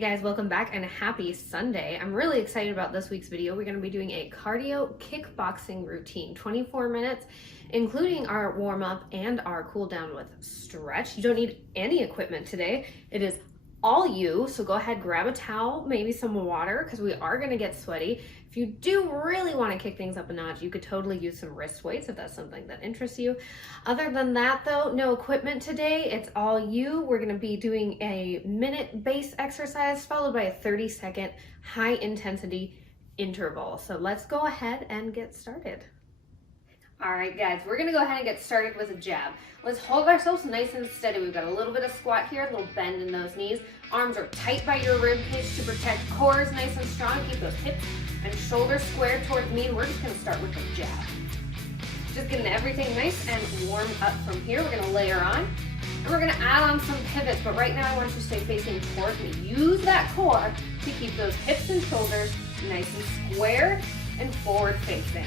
guys, welcome back and happy Sunday. I'm really excited about this week's video. We're going to be doing a cardio kickboxing routine, 24 minutes, including our warm-up and our cool down with stretch. You don't need any equipment today. It is all you, so go ahead, grab a towel, maybe some water, because we are going to get sweaty. If you do really want to kick things up a notch, you could totally use some wrist weights if that's something that interests you. Other than that though, no equipment today. It's all you. We're going to be doing a minute base exercise followed by a 30-second high intensity interval. So let's go ahead and get started. All right, guys, we're gonna go ahead and get started with a jab. Let's hold ourselves nice and steady. We've got a little bit of squat here, a little bend in those knees. Arms are tight by your rib cage to protect core is nice and strong. Keep those hips and shoulders squared towards me, and we're just gonna start with the jab. Just getting everything nice and warmed up from here. We're gonna layer on, and we're gonna add on some pivots, but right now I want you to stay facing towards me. Use that core to keep those hips and shoulders nice and squared and forward facing.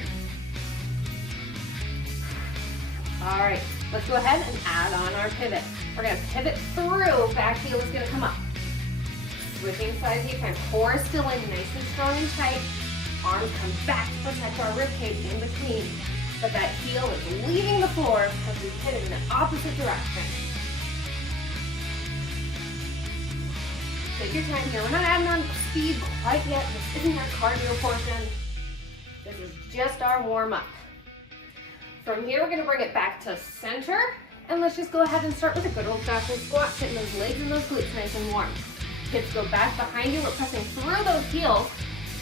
All right, let's go ahead and add on our pivot. We're gonna pivot through, back heel is gonna come up. Switching sides here, kind of core is still in, nice and strong and tight. Arms come back to protect our rib cage in between. But that heel is leaving the floor as we pivot in the opposite direction. Take your time here. We're not adding on speed quite yet. This isn't our cardio portion. This is just our warm up. From here, we're gonna bring it back to center, and let's just go ahead and start with a good old-fashioned squat, sitting those legs and those glutes nice and warm. Hips go back behind you, we're pressing through those heels.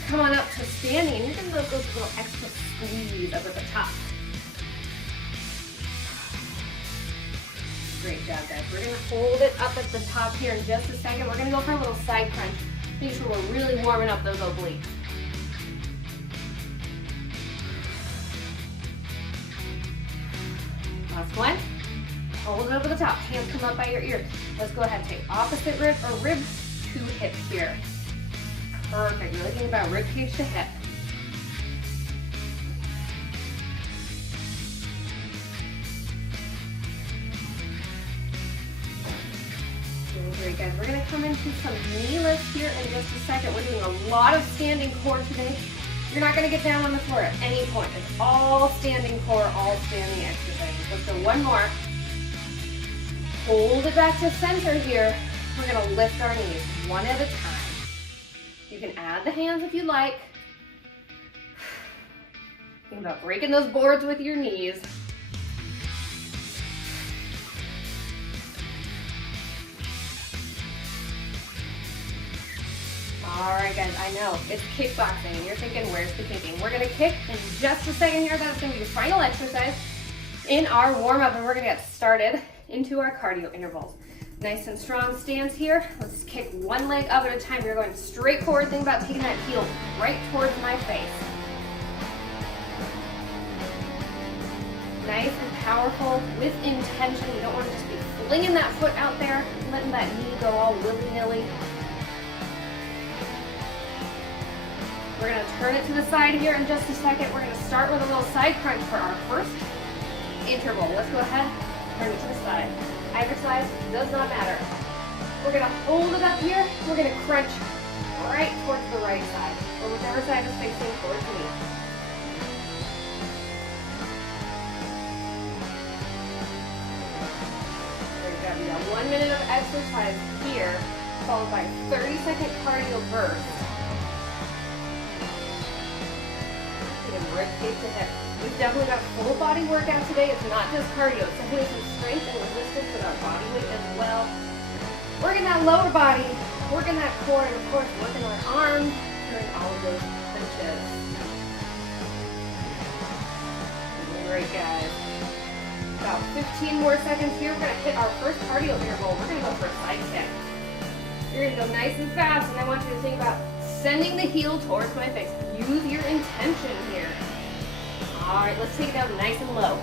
Come on up to standing, and you're gonna go a little extra squeeze up at the top. Great job, guys. We're gonna hold it up at the top here in just a second. We're gonna go for a little side crunch. Make sure we're really warming up those obliques. Last one. Hold it over the top. Hands come up by your ears. Let's go ahead and take opposite rib or rib to hip here. Perfect. Really think about rib cage to hip. Doing great, guys. We're going to come into some knee lifts here in just a second. We're doing a lot of standing core today. You're not going to get down on the floor at any point. It's all standing core, all standing exercises. Let's go one more. Hold it back to center here. We're going to lift our knees one at a time. You can add the hands if you like. Think about breaking those boards with your knees. All right, guys, I know it's kickboxing, and you're thinking, where's the kicking? We're gonna kick in just a second here. That's gonna be the final exercise in our warm-up, and we're gonna get started into our cardio intervals. Nice and strong stance here. Let's kick one leg up at a time. You're going straight forward. Think about taking that heel right towards my face. Nice and powerful with intention. You don't want to just be flinging that foot out there, letting that knee go all willy-nilly. We're going to turn it to the side here in just a second. We're going to start with a little side crunch for our first interval. Let's go ahead, turn it to the side. Either side, does not matter. We're going to hold it up here. We're going to crunch right towards the right side, or whichever side is facing towards me. There you go. We got 1 minute of exercise here, followed by 30-second cardio burst. Rib cage to hip. We've definitely got a full body workout today. It's not just cardio. It's definitely some strength and resistance with our body weight as well. Working that lower body, working that core, and of course working our arms during all of those punches. Great, guys. About 15 more seconds here. We're going to hit our first cardio interval. We're going to go for a side kick. You're going to go nice and fast, and I want you to think about sending the heel towards my face. Use your intention here. All right, let's take it down nice and low.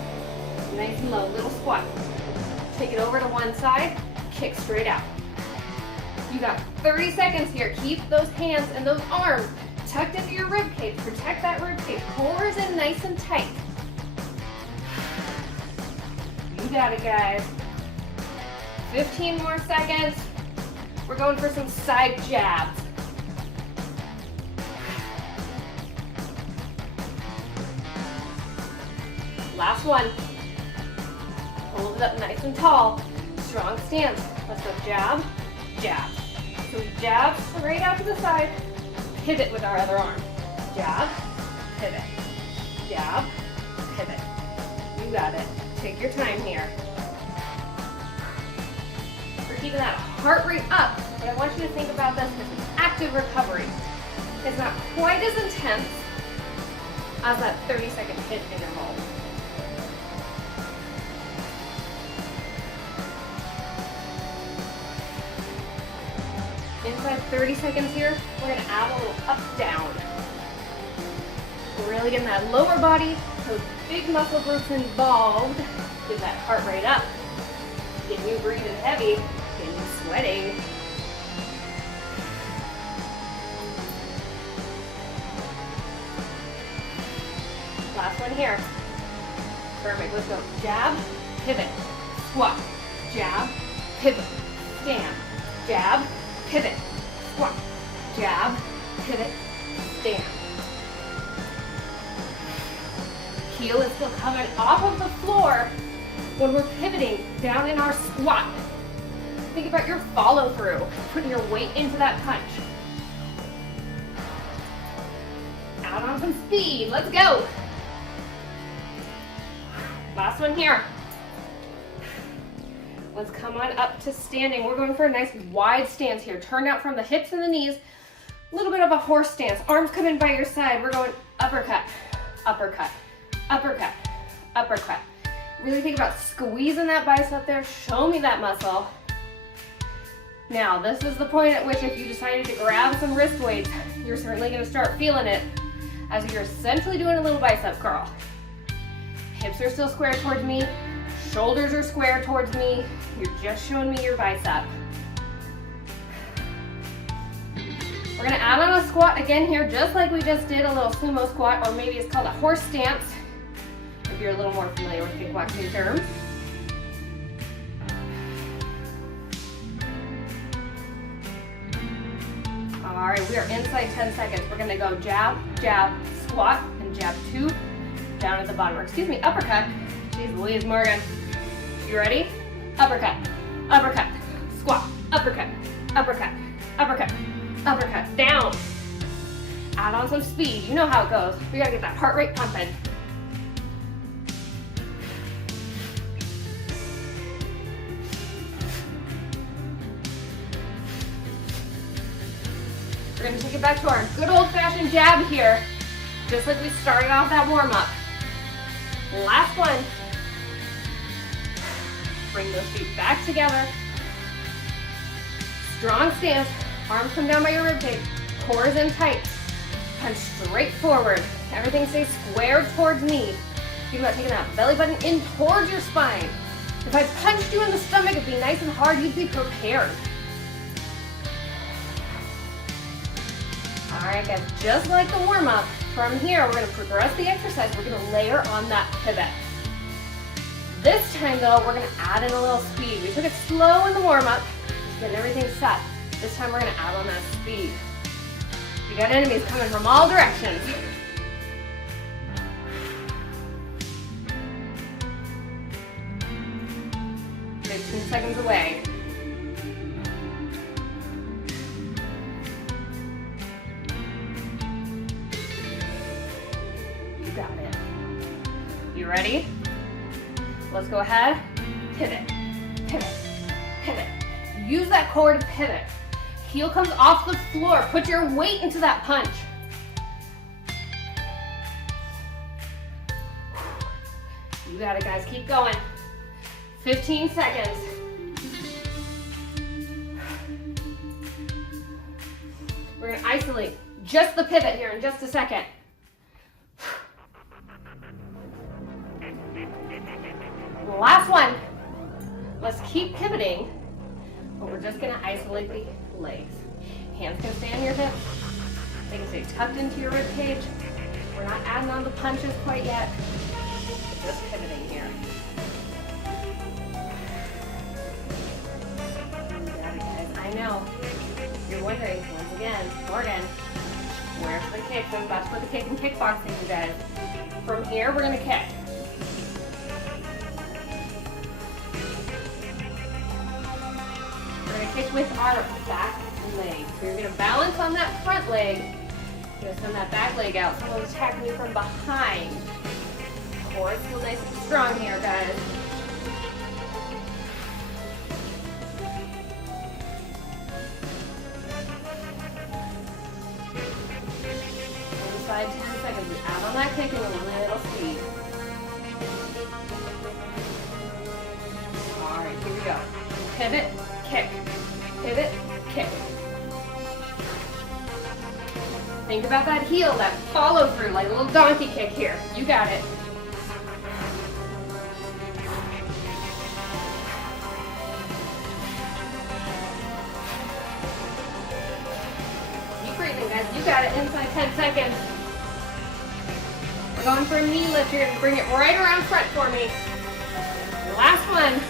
Nice and low, little squat. Take it over to one side, kick straight out. You got 30 seconds here. Keep those hands and those arms tucked into your rib cage. Protect that rib cage. Core is in nice and tight. You got it, guys. 15 more seconds. We're going for some side jabs. Last one. Hold it up nice and tall. Strong stance. Let's go jab, jab. So we jab straight out to the side, pivot with our other arm. Jab, pivot. Jab, pivot. You got it. Take your time here. We're keeping that heart rate up, but I want you to think about this as an active recovery. It's not quite as intense as that 30-second HIIT interval. Inside 30 seconds here, we're going to add a little up-down. We're really getting that lower body, those big muscle groups involved. Get that heart rate up. Getting you breathing heavy, getting you sweating. Last one here. Perfect, let's go. Jab, pivot, squat. Jab, pivot, stand. Jab, pivot, squat. Jab, pivot, stand. Heel is still coming off of the floor when we're pivoting down in our squat. Think about your follow through, putting your weight into that punch. Add on some speed, let's go. Last one here. Let's come on up to standing. We're going for a nice wide stance here. Turn out from the hips and the knees. A little bit of a horse stance. Arms come in by your side. We're going uppercut, uppercut, uppercut, uppercut. Really think about squeezing that bicep there. Show me that muscle. Now, this is the point at which if you decided to grab some wrist weights, you're certainly going to start feeling it as you're essentially doing a little bicep curl. Hips are still square towards me. Shoulders are square towards me. You're just showing me your bicep. We're gonna add on a squat again here, just like we just did a little sumo squat, or maybe it's called a horse stance, if you're a little more familiar with kickboxing terms. All right, we are inside 10 seconds. We're gonna go jab, jab, squat, and jab 2, down at the bottom, or excuse me, uppercut. Jeez Louise Morgan. You ready? Uppercut, uppercut, squat, uppercut, uppercut, uppercut, uppercut, down. Add on some speed. You know how it goes. We gotta get that heart rate pumping. We're gonna take it back to our good old-fashioned jab here, just like we started off that warm-up. Last one. Bring those feet back together. Strong stance. Arms come down by your ribcage. Core is in tight. Punch straight forward. Everything stays square towards me. Think about taking that belly button in towards your spine. If I punched you in the stomach, it'd be nice and hard. You'd be prepared. All right, guys. Just like the warm-up, from here, we're going to progress the exercise. We're going to layer on that pivot. This time, though, we're going to add in a little speed. We took it slow in the warm-up, just getting everything set. This time, we're going to add on that speed. You got enemies coming from all directions. Seconds away. You got it. You ready? Let's go ahead. Pivot, pivot, pivot. Use that core to pivot. Heel comes off the floor. Put your weight into that punch. You got it, guys. Keep going. 15 seconds. We're going to isolate just the pivot here in just a second. Last one. Let's keep pivoting, but we're just going to isolate the legs. Hands can stay on your hips. They can stay tucked into your rib cage. We're not adding on the punches quite yet. Just pivoting here. I know. You're wondering, once again, Morgan, where's the kick? I'm about to put the kick in kickboxing, you guys. From here, we're gonna kick. We're gonna kick with our back leg. So you're gonna balance on that front leg. You're gonna send that back leg out. Someone's attacking you from behind. Core is still nice and strong here, guys. Inside 10 seconds. Out on that kick and a little speed. All right, here we go. Pivot, kick. Pivot, kick. Think about that heel, that follow through, like a little donkey kick here. You got it. Keep breathing, guys. You got it. Inside 10 seconds. We're going for a knee lift. You're going to bring it right around front for me. Last one.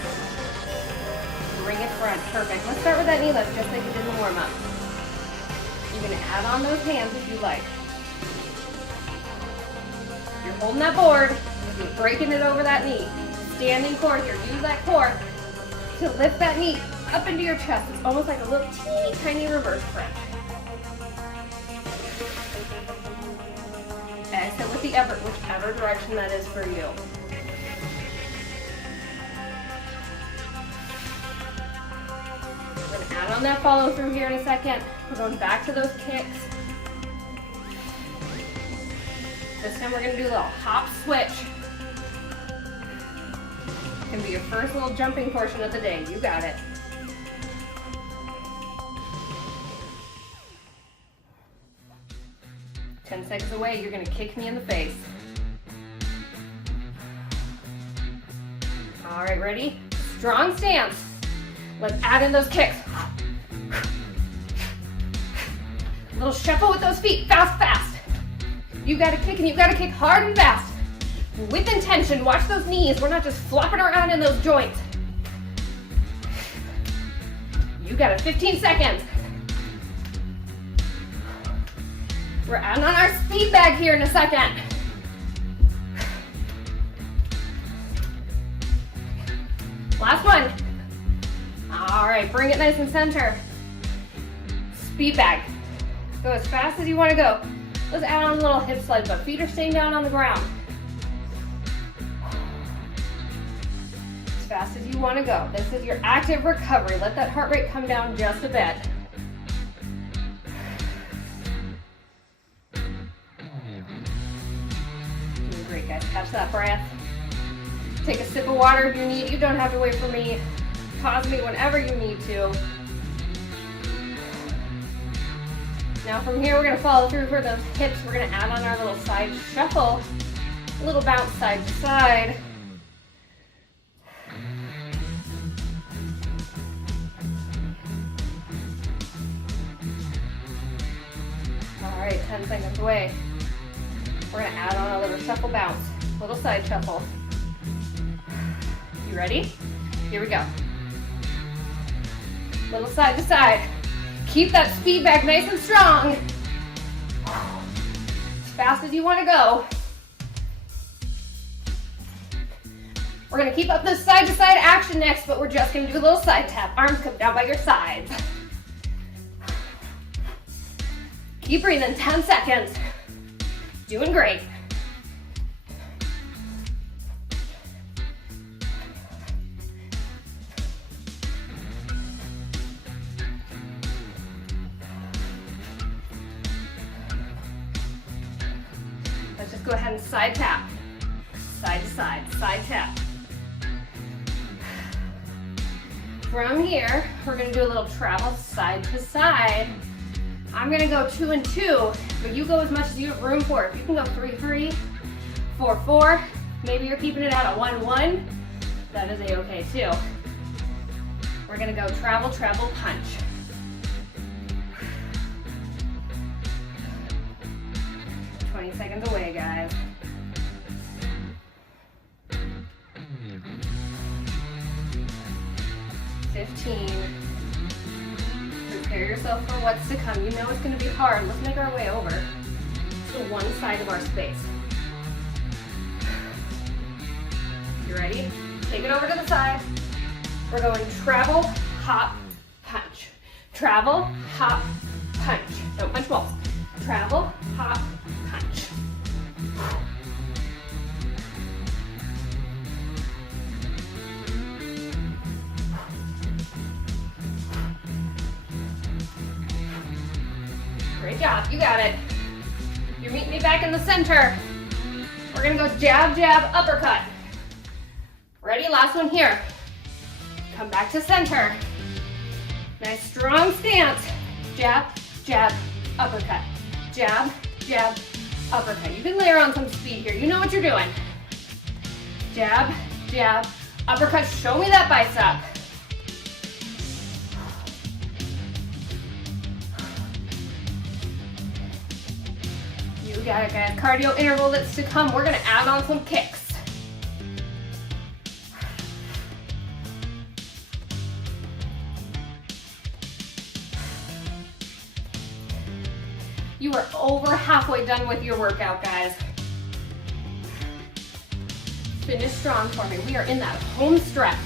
Bring it front. Perfect. Let's start with that knee lift, just like you did in the warm-up. You're going to add on those hands if you like. You're holding that board. You're breaking it over that knee. Standing core here. Use that core to lift that knee up into your chest. It's almost like a little teeny tiny reverse crunch. Exhale with the effort, whichever direction that is for you. We're going to add on that follow through here in a second. We're going back to those kicks. This time we're going to do a little hop switch. It's going to be your first little jumping portion of the day. You got it. Ten seconds away, you're going to kick me in the face. All right, ready? Strong stance. Let's add in those kicks. Little shuffle with those feet, fast, fast. You gotta kick and you gotta kick hard and fast. With intention, watch those knees. We're not just flopping around in those joints. You got it, 15 seconds. We're adding on our speed bag here in a second. Last one. All right, bring it nice and center. Speed bag. Go as fast as you want to go. Let's add on a little hip slide, but feet are staying down on the ground. As fast as you want to go. This is your active recovery. Let that heart rate come down just a bit. Doing great, guys. Catch that breath. Take a sip of water if you need. You don't have to wait for me. Pause me whenever you need to. Now from here, we're going to follow through for those hips. We're going to add on our little side shuffle, a little bounce side to side. All right, 10 seconds away. We're going to add on a little shuffle bounce, little side shuffle. You ready? Here we go. Little side to side. Keep that speed bag nice and strong. As fast as you want to go. We're going to keep up this side to side action next, but we're just going to do a little side tap. Arms come down by your sides. Keep breathing, 10 seconds. Doing great. Let's just go ahead and side tap. Side to side, side tap. From here, we're going to do a little travel side to side. I'm going to go 2 and 2, but you go as much as you have room for. If you can go 3-3, 4-4, maybe you're keeping it at a 1-1, that is a-okay too. We're going to go travel, travel, punch. Seconds away, guys. 15, prepare yourself for what's to come. You know it's gonna be hard. Let's make our way over to one side of our space. You ready? Take it over to the side. We're going travel, hop, punch. Travel, hop, punch. Don't punch balls. Travel, hop, punch. Great job, you got it. You're meeting me back in the center. We're gonna go jab, jab, uppercut. Ready, last one here. Come back to center. Nice strong stance. Jab, jab, uppercut. Jab, jab, uppercut. You can layer on some speed here. You know what you're doing. Jab, jab, uppercut. Show me that bicep. You got it, guys. Cardio interval that's to come. We're gonna add on some kicks. You are over halfway done with your workout, guys. Finish strong for me. We are in that home stretch.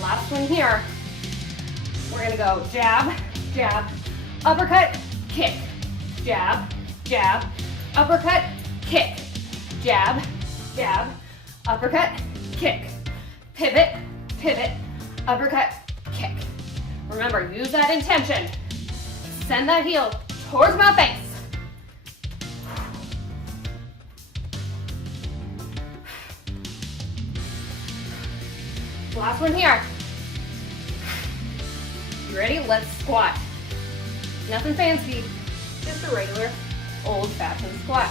Last one here. We're gonna go jab, jab, uppercut, kick. Jab, jab, uppercut, kick. Jab, jab, uppercut, kick. Pivot, pivot, uppercut, kick. Remember, use that intention. Send that heel towards my face. Last one here. You ready? Let's squat. Nothing fancy, just a regular old-fashioned squat.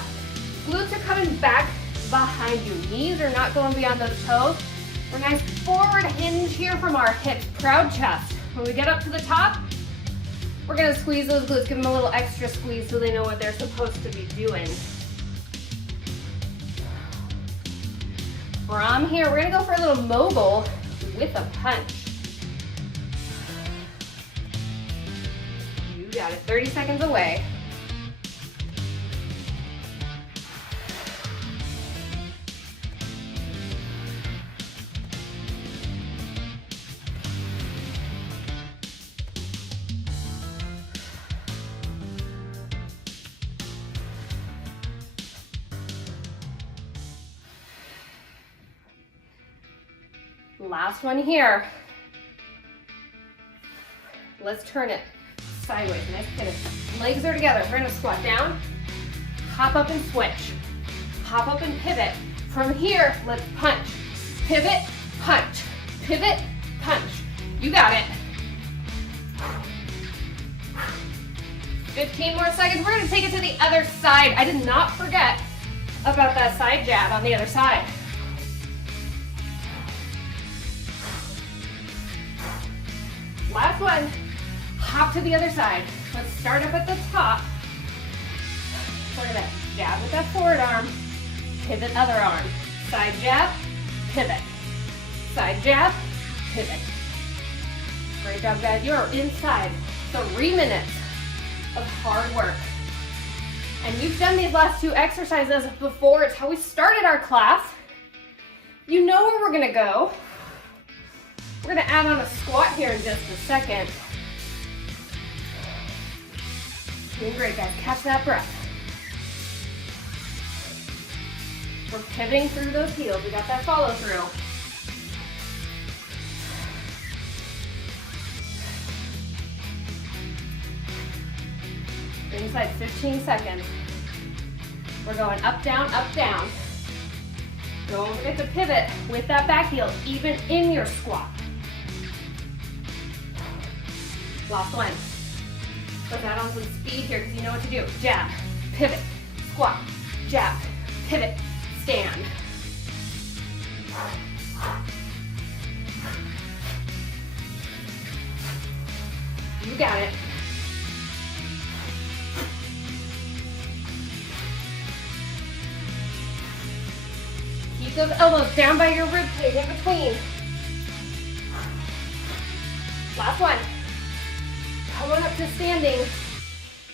Glutes are coming back behind you. Knees are not going beyond those toes. We're nice forward hinge here from our hips. Proud chest. When we get up to the top, we're gonna squeeze those glutes. Give them a little extra squeeze so they know what they're supposed to be doing. From here, we're gonna go for a little mogul with a punch. You got it. 30 seconds away. Last one here. Let's turn it sideways. Nice pivot. Legs are together. We're gonna squat down, hop up and switch. Hop up and pivot. From here, let's punch. Pivot, punch. Pivot, punch. You got it. 15 more seconds. We're gonna take it to the other side. I did not forget about that side jab on the other side. Last one, hop to the other side. Let's start up at the top. We're gonna jab with that forward arm, pivot other arm. Side jab, pivot. Side jab, pivot. Great job, guys. You are inside 3 minutes of hard work. And you've done these last 2 exercises before. It's how we started our class. You know where we're gonna go. We're gonna add on a squat here in just a second. Doing great, guys. Catch that breath. We're pivoting through those heels. We got that follow through. Inside 15 seconds. We're going up, down, up, down. Don't forget to pivot with that back heel, even in your squat. Last one. Let's add on some speed here because you know what to do. Jab, pivot, squat, jab, pivot, stand. You got it. those elbows down by your rib cage in between. Last one. Come on up to standing.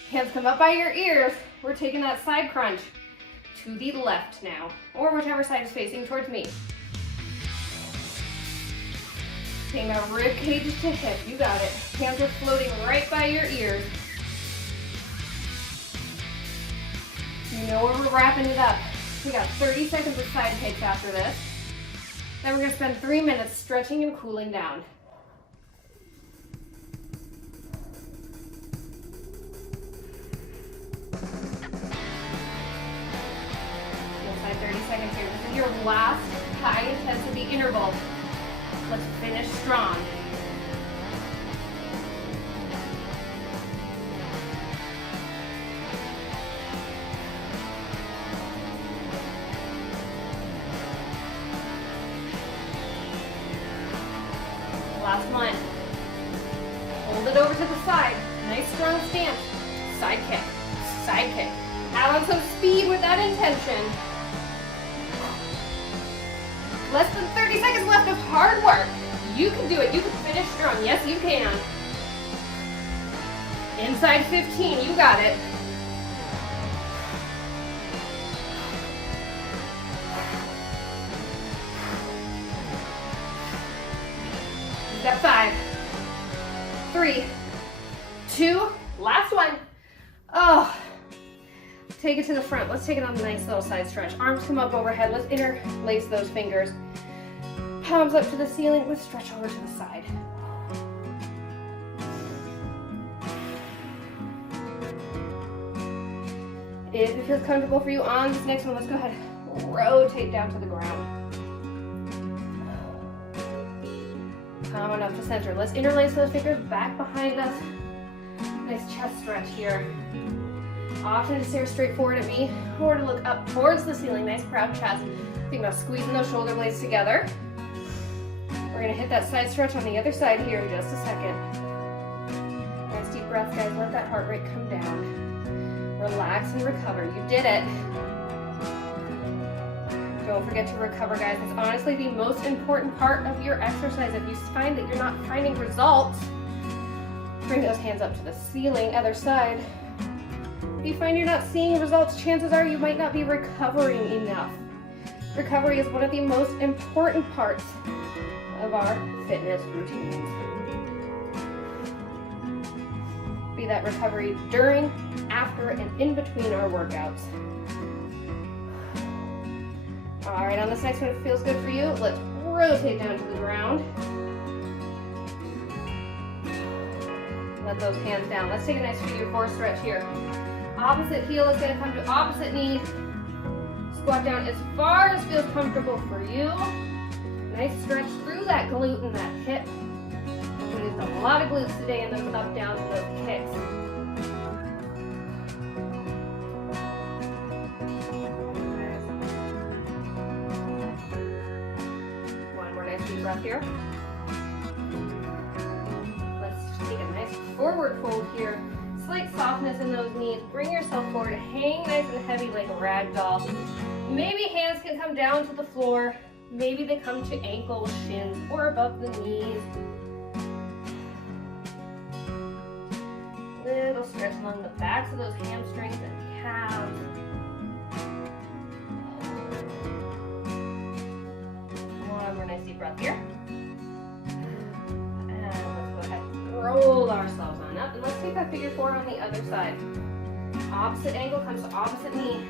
Hands come up by your ears. We're taking that side crunch to the left now, or whichever side is facing towards me. Taking that rib cage to hip. You got it. Hands are floating right by your ears. You know where we're wrapping it up. We got 30 seconds of side takes after this. Then we're gonna spend 3 minutes stretching and cooling down. Inside 30 seconds here. This is your last high intensity interval. Let's finish strong. Last one. Hold it over to the side. Nice strong stance. Side kick. Side kick. Add on some speed with that intention. Less than 30 seconds left of hard work. You can do it. You can finish strong. Yes, you can. Inside 15. You got it. Step 5, 3, 2, last one. Oh, take it to the front. Let's take it on a nice little side stretch. Arms come up overhead. Let's interlace those fingers. Palms up to the ceiling. Let's stretch over to the side. If it feels comfortable for you on this next one, let's go ahead. Rotate down to the ground. Come on up to center. Let's interlace those fingers back behind us. Nice chest stretch here. Option to stare straight forward at me or to look up towards the ceiling. Nice proud chest. Think about squeezing those shoulder blades together. We're gonna hit that side stretch on the other side here in just a second. Nice deep breath, guys. Let that heart rate come down. Relax and recover. You did it. Don't forget to recover, guys. It's honestly the most important part of your exercise. If you find that you're not finding results, bring those hands up to the ceiling, other side. If you find you're not seeing results, chances are you might not be recovering enough. Recovery is one of the most important parts of our fitness routines. Be that recovery during, after, and in between our workouts. All right, on this next one, if it feels good for you, let's rotate down to the ground. Let those hands down. Let's take a nice figure 4 stretch here. Opposite heel is gonna come to opposite knee. Squat down as far as feels comfortable for you. Nice stretch through that glute and that hip. We used a lot of glutes today in those up, downs, and those kicks. Breath here. Let's take a nice forward fold here. Slight softness in those knees. Bring yourself forward. Hang nice and heavy like a rag doll. Maybe hands can come down to the floor. Maybe they come to ankles, shins, or above the knees. Little stretch along the backs of those hamstrings and calves. One more nice deep breath here. And let's go ahead and roll ourselves on up. And let's take that figure 4 on the other side. Opposite ankle comes to opposite knee.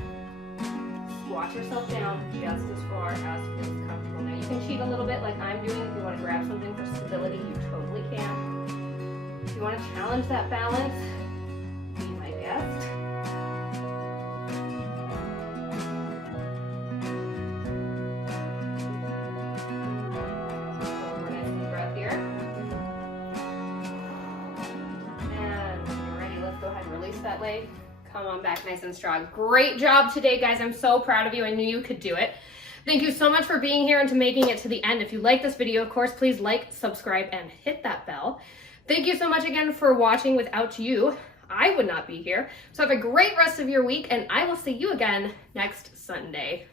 Squat yourself down just as far as feels comfortable. Now you can cheat a little bit like I'm doing. If you want to grab something for stability, you totally can. If you want to challenge that balance, be my guest. That leg. Come on back nice and strong. Great job today, guys. I'm so proud of you. I knew you could do it. Thank you so much for being here and to making it to the end. If you like this video, of course, please like, subscribe, and hit that bell. Thank you so much again for watching. Without you, I would not be here. So have a great rest of your week, and I will see you again next Sunday.